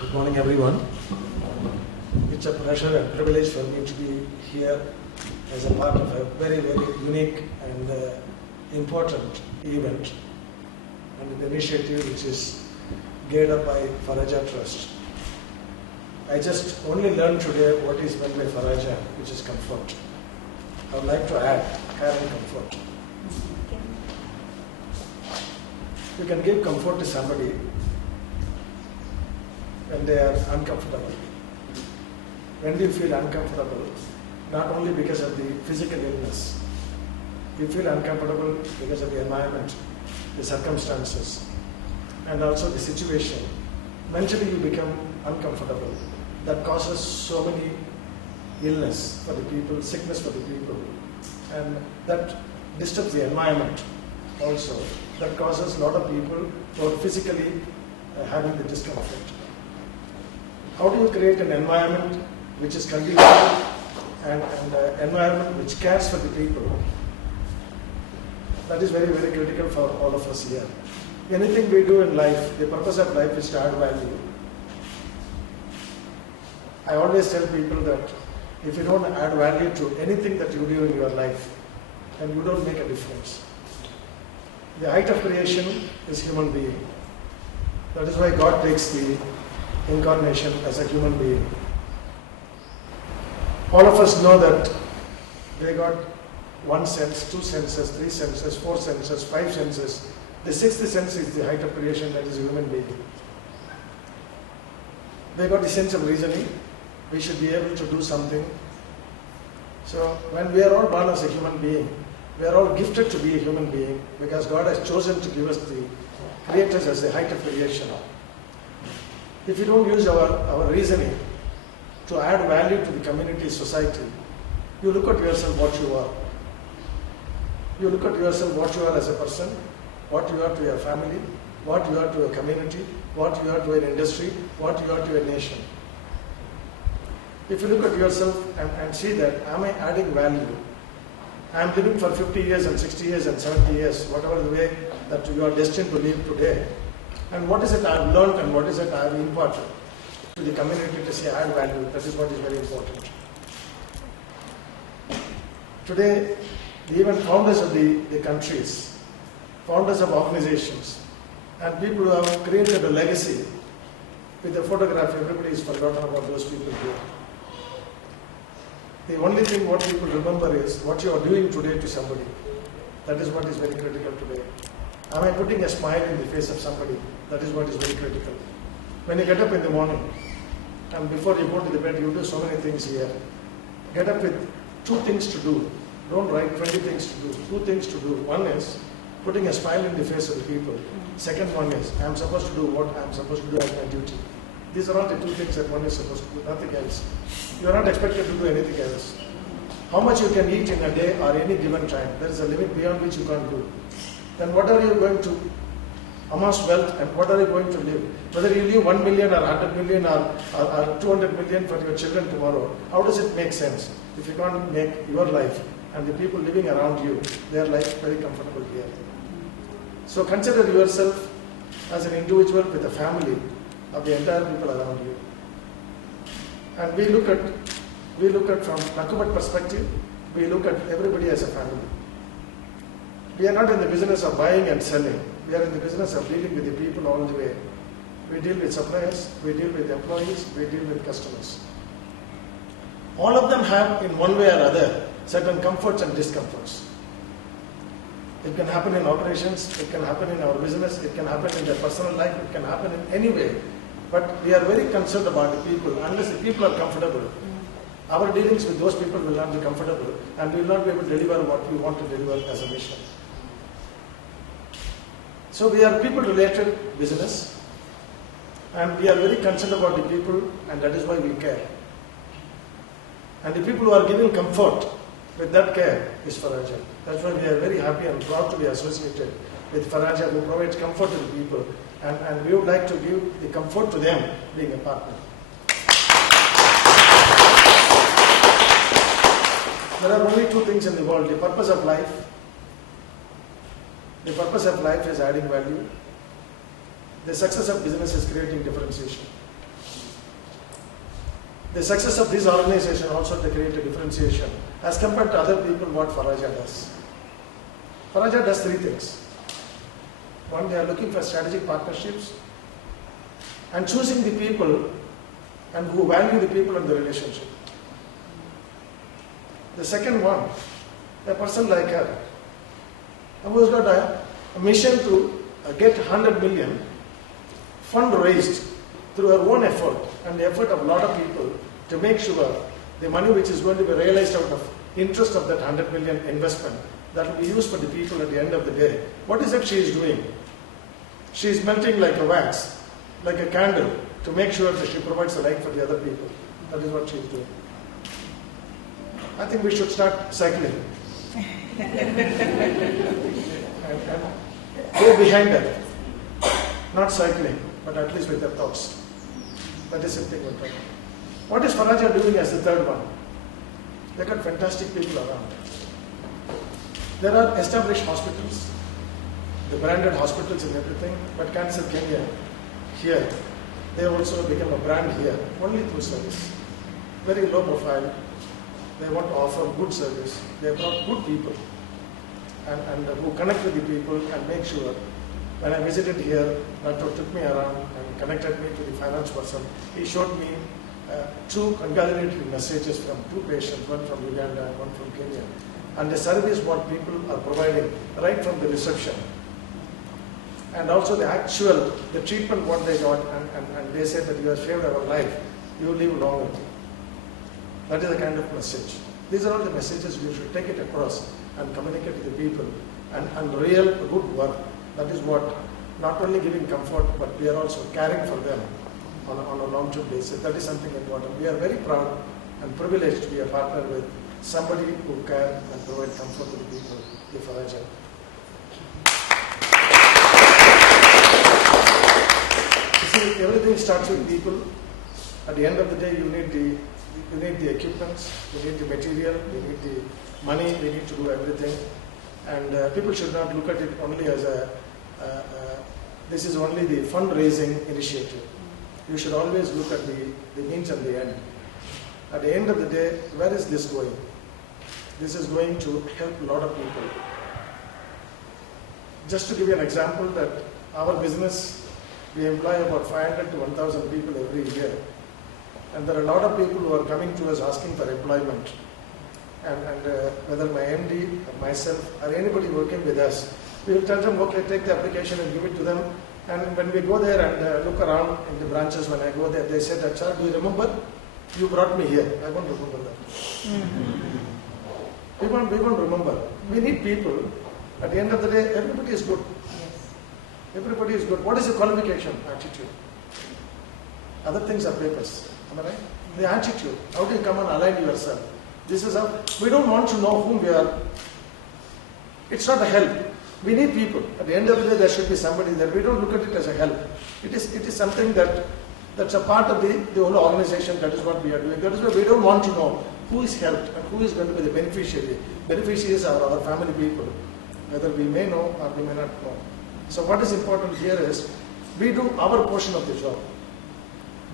Good morning, everyone. It's a pleasure and privilege for me to be here as a part of a very, very unique and important event and the initiative which is geared up by Faraja Trust. I just only learned today what is meant by Faraja, which is comfort. I would like to add care and comfort. You can give comfort to somebody when they are uncomfortable. When do you feel uncomfortable? Not only because of the physical illness. You feel uncomfortable because of the environment, the circumstances, and also the situation. Mentally you become uncomfortable. That causes so many illness for the people, sickness for the people, and that disturbs the environment also. That causes a lot of people who are physically having the discomfort. How do you create an environment which is conducive and an environment which cares for the people? That is very, very critical for all of us here. Anything we do in life, the purpose of life is to add value. I always tell people that if you don't add value to anything that you do in your life, then you don't make a difference. The height of creation is human being. That is why God takes the incarnation as a human being. All of us know that they got one sense, two senses, three senses, four senses, five senses. The sixth sense is the height of creation, that is a human being. They got the sense of reasoning. We should be able to do something. So when we are all born as a human being, we are all gifted to be a human being because God has chosen to give us the creators as the height of creation. If you don't use our reasoning to add value to the community, society, you look at yourself what you are. You look at yourself what you are as a person, what you are to your family, what you are to a community, what you are to an industry, what you are to a nation. If you look at yourself and see that, am I adding value? I am living for 50 years and 60 years and 70 years, whatever the way that you are destined to live today. And what is it I have learned and what is it I have imparted to the community to say add value? That is what is very important. Today, even founders of the countries, founders of organizations, and people who have created a legacy with a photograph, everybody is forgotten about those people here. The only thing what people remember is what you are doing today to somebody. That is what is very critical today. Am I putting a smile in the face of somebody? That is what is very critical. When you get up in the morning, and before you go to the bed, you do so many things here. Get up with 2 things to do. Don't write 20 things to do. 2 things to do. One is putting a smile in the face of the people. Second one is, I am supposed to do what I am supposed to do as my duty. These are all the 2 things that one is supposed to do, nothing else. You are not expected to do anything else. How much you can eat in a day or any given time, there is a limit beyond which you can't do. Then what are you going to amass wealth and what are you going to live? Whether you live 1 million or 100 million or 200 million for your children tomorrow, how does it make sense if you can't make your life and the people living around you, their life very comfortable here? So consider yourself as an individual with a family of the entire people around you. And we look at from Nakumatt perspective, we look at everybody as a family. We are not in the business of buying and selling. We are in the business of dealing with the people all the way. We deal with suppliers, we deal with employees, we deal with customers. All of them have, in one way or other, certain comforts and discomforts. It can happen in operations, it can happen in our business, it can happen in their personal life, it can happen in any way. But we are very concerned about the people. Unless the people are comfortable, our dealings with those people will not be comfortable and we will not be able to deliver what we want to deliver as a mission. So we are people-related business and we are very concerned about the people and that is why we care. And the people who are giving comfort with that care is Faraja. That's why we are very happy and proud to be associated with Faraja, who provides comfort to the people. And we would like to give the comfort to them being a partner. There are only 2 things in the world, the purpose of life. The purpose of life is adding value. The success of business is creating differentiation. The success of this organization also to create a differentiation as compared to other people what Faraja does. Faraja does three things. One, they are looking for strategic partnerships and choosing the people and who value the people and the relationship. The second one, a person like her, who has got a mission to get 100 million fund raised through her own effort and the effort of a lot of people to make sure the money which is going to be realized out of interest of that 100 million investment that will be used for the people at the end of the day. What is it she is doing? She is melting like a wax, like a candle, to make sure that she provides the light for the other people. That is what she is doing. I think we should start cycling. and go behind her. Not cycling, but at least with her thoughts. That is something we're talking. What is Faraja doing as the third one? They got fantastic people around. There are established hospitals, the branded hospitals and everything, but Cancer Kenya, here, they also become a brand here, only through service. Very low profile. They want to offer good service. They brought good people and who connect with the people and make sure. When I visited here, Dr. took me around and connected me to the finance person. He showed me two congratulatory messages from two patients, one from Uganda and one from Kenya. And the service what people are providing right from the reception. And also the treatment what they got, and they said that you have saved our life, you live longer. That is the kind of message. These are all the messages we should take it across and communicate to the people and real good work. That is what, not only giving comfort, but we are also caring for them on a long-term basis. That is something important. We are very proud and privileged to be a partner with somebody who can and provide comfort to the people, the Faraja. You see, everything starts with people. At the end of the day, you need the equipments, you need the material, you need the money, we need to do everything. And people should not look at it only as this is only the fundraising initiative. You should always look at the means and the end. At the end of the day, where is this going? This is going to help a lot of people. Just to give you an example that our business, we employ about 500 to 1,000 people every year. And there are a lot of people who are coming to us asking for employment. And whether my MD or myself or anybody working with us, we will tell them, okay, take the application and give it to them. And when we go there and look around in the branches, when I go there, they said, Achha, do you remember? You brought me here. I won't remember that. We won't remember. We need people. At the end of the day, everybody is good. Yes. Everybody is good. What is your qualification? Attitude. Other things are papers. Am I right? The attitude. How do you come and align yourself? This is how. We don't want to know whom we are. It's not a help. We need people. At the end of the day, there should be somebody there. We don't look at it as a help. It is something that's a part of the whole organization. That is what we are doing. That is why we don't want to know who is helped and who is going to be the beneficiary. Beneficiaries are our family people, whether we may know or we may not know. So what is important here is we do our portion of the job.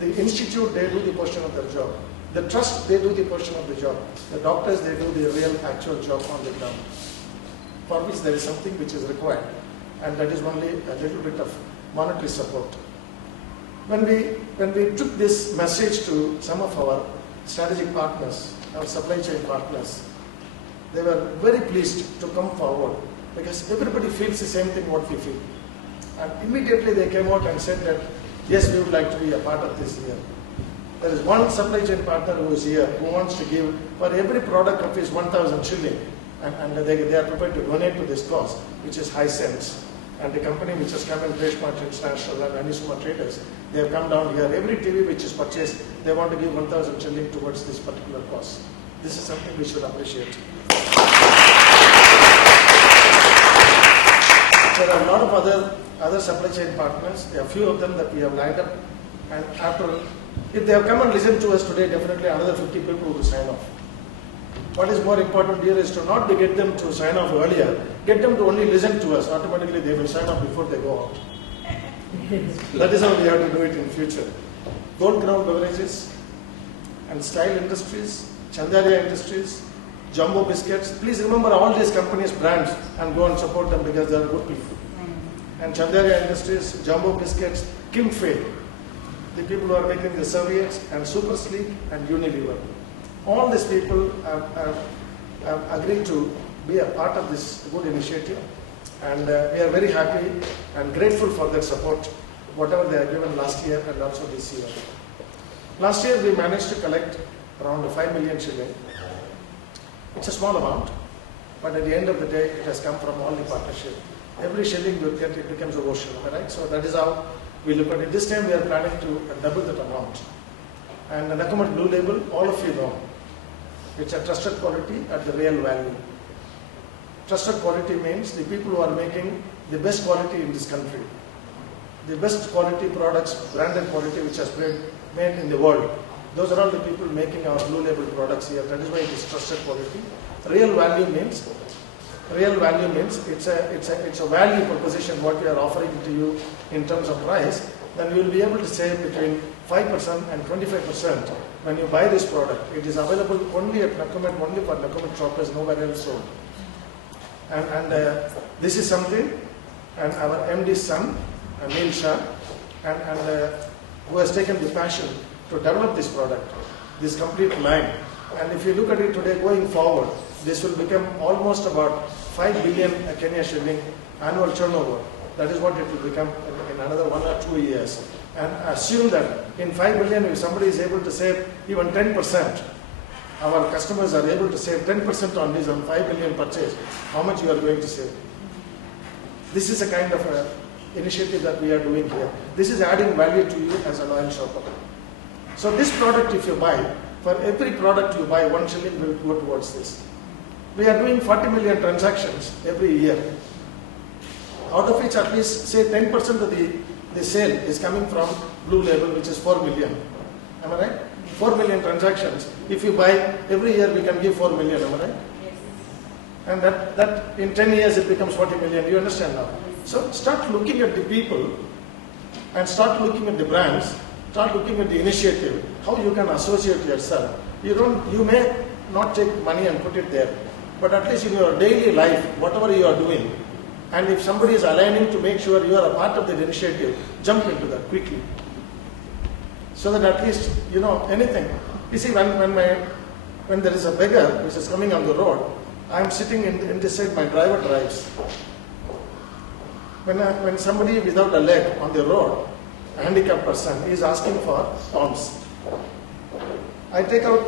The institute, they do the portion of their job. The trust, they do the portion of the job. The doctors, they do the real actual job on the ground, for which there is something which is required, and that is only a little bit of monetary support. When we took this message to some of our strategic partners, our supply chain partners, they were very pleased to come forward because everybody feels the same thing what we feel. And immediately they came out and said that, yes, we would like to be a part of this here. There is one supply chain partner who is here, who wants to give for every product of his 1,000 shilling, and they are prepared to donate to this cause, which is high cents. And the company which has come in, Reshman International and Anisuma Traders, they have come down here. Every TV which is purchased, they want to give 1,000 shilling towards this particular cause. This is something we should appreciate. There are a lot of other supply chain partners. There are a few of them that we have lined up. And after, if they have come and listened to us today, definitely another 50 people will sign off. What is more important here is to not to get them to sign off earlier, get them to only listen to us. Automatically they will sign off before they go out. That is how we have to do it in future. Crown Beverages and Style Industries, Chandaria Industries, Jambo Biscuits. Please remember all these companies' brands and go and support them because they are good people. And Chandaria Industries, Jambo Biscuits, Kim Fay, the people who are making the serviettes, and Super Sleek and Unilever. All these people have agreed to be a part of this good initiative, and we are very happy and grateful for their support, whatever they have given last year and also this year. Last year we managed to collect around 5 million shilling. It's a small amount, but at the end of the day it has come from all the partnership. Every shilling you get, it becomes a ocean, right? So that is how we look at it. This time we are planning to double that amount. And the Nakumatt Blue Label, all of you know, it's a trusted quality at the real value. Trusted quality means the people who are making the best quality in this country. The best quality products, branded quality which has been made in the world. Those are all the people making our Blue Label products here. That is why it is trusted quality. Real value means it's a value proposition what we are offering to you in terms of price. Then you will be able to save between 5% and 25% when you buy this product. It is available only at Nakumatt, only for Nakumatt shoppers, nowhere else sold. And this is something, and our MD's son, Neil Shah, who has taken the passion to develop this product, this complete line. And if you look at it today, going forward, this will become almost about 5 billion Kenya shilling annual turnover. That is what it will become in another 1 or 2 years. And assume that in 5 billion, if somebody is able to save even 10%, our customers are able to save 10% on this on 5 billion purchase, how much you are going to save? This is a kind of initiative that we are doing here. This is adding value to you as a loyal shopper. So this product, if you buy, for every product you buy, 1 shilling will go towards this. We are doing 40 million transactions every year, out of which at least say 10% of the sale is coming from Blue Label, which is 4 million. Am I right? 4 million transactions. If you buy every year, we can give 4 million. Am I right? Yes. And that in 10 years it becomes 40 million. You understand now? So start looking at the people and start looking at the brands. Start looking at the initiative, how you can associate yourself. You may not take money and put it there, but at least in your daily life, whatever you are doing, and if somebody is aligning to make sure you are a part of that initiative, jump into that quickly. So that at least, you know, anything. You see, when there is a beggar which is coming on the road, I am sitting in this side, my driver drives. When somebody without a leg on the road, a handicapped person, is asking for alms, I take out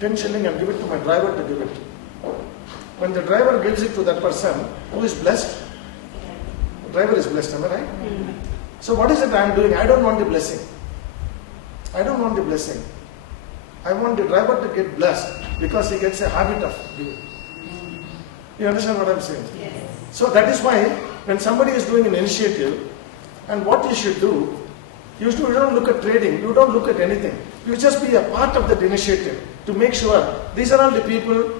10 shilling and give it to my driver to give it. When the driver gives it to that person, who is blessed? The driver is blessed, am I right? Mm-hmm. So what is it I am doing? I don't want the blessing. I don't want the blessing. I want the driver to get blessed because he gets a habit of giving. You understand what I am saying? Yes. So that is why when somebody is doing an initiative, and what you should do, you don't look at trading, you don't look at anything. You just be a part of that initiative to make sure these are all the people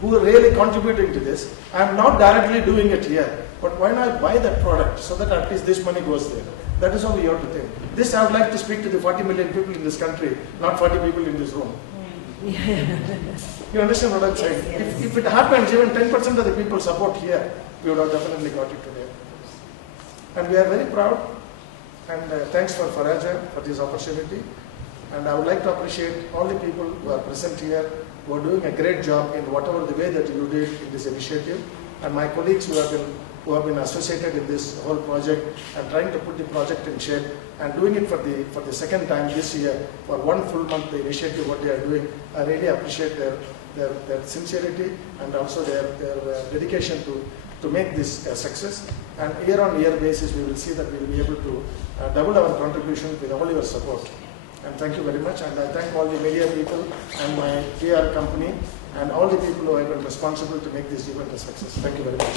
who are really contributing to this. I am not directly doing it here, but why not buy that product so that at least this money goes there? That is how you have to think. This I would like to speak to the 40 million people in this country, not 40 people in this room. You understand what I am saying? Yes. If it happens, even 10% of the people support here, we would have definitely got it today. And we are very proud, and thanks for Faraja for this opportunity. And I would like to appreciate all the people who are present here, who are doing a great job in whatever the way that you did in this initiative, and my colleagues who have been associated in this whole project and trying to put the project in shape and doing it for the second time this year for 1 full month. The initiative what they are doing, I really appreciate their sincerity and also their dedication to make this a success. And year on year basis, we will see that we will be able to double our contribution with all your support. And thank you very much. And I thank all the media people and my PR company and all the people who have been responsible to make this event a success. Thank you very much.